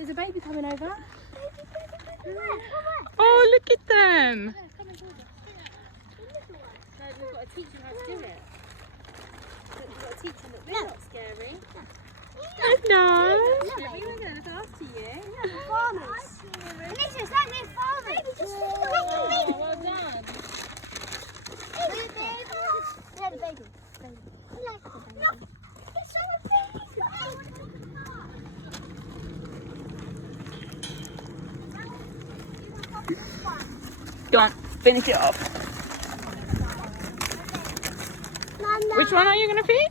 There's a baby coming over. Oh, look at them. Come and hold it. No, we've got to teach them how to do it. We've got to teach them that we're not scary. Hello. We're going to look after you. Farmers. Listen, it's like we're farmers. Oh, well done. Yeah, the baby. I like the baby. It's so big. Go on, finish it off. Which one are you going to feed?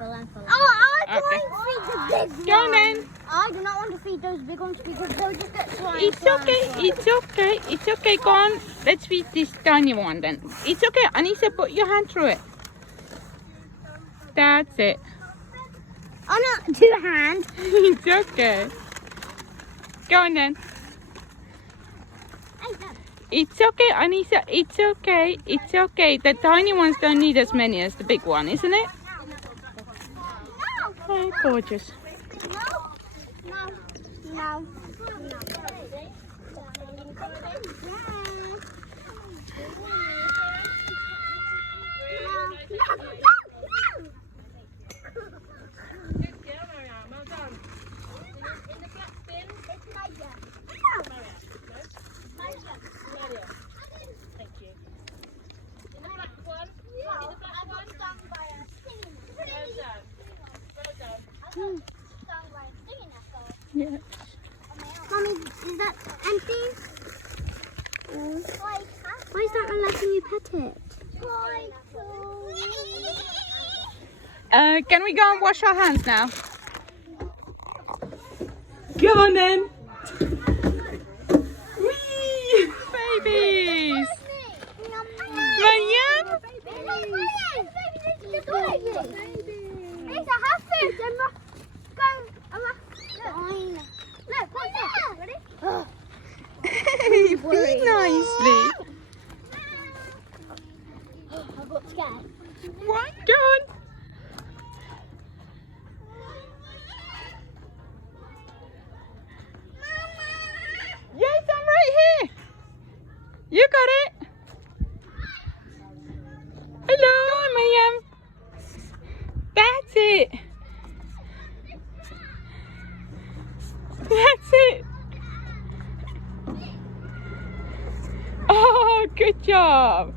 Oh, I Okay. want to feed the big one. Go on then. I do not want to feed those big ones because they'll just get swine. It's okay, it's okay, it's okay. Go on, let's feed this tiny one then. It's okay, Anissa, put your hand through it. That's it. Oh no, 2 hands. It's okay. Go on then. It's okay, Anissa, it's okay, it's okay. The tiny ones don't need as many as the big one, isn't it? Oh, gorgeous. No. Good girl, Marianne. Well done. In the black bin. Nadia. Thank you. In the black one. In the black one. Well done. Well done. Yeah. Mommy, is that empty? Why is that not letting you pet it? Can we go and wash our hands now? Go on then. Whee! Babies. Marianne? It's a half fish. Look, what's that? Ready? Feed nicely. I got scared. What? Go on. Yes, I'm right here. You got it. Hello, Mariam. That's it. That's it. Oh, good job.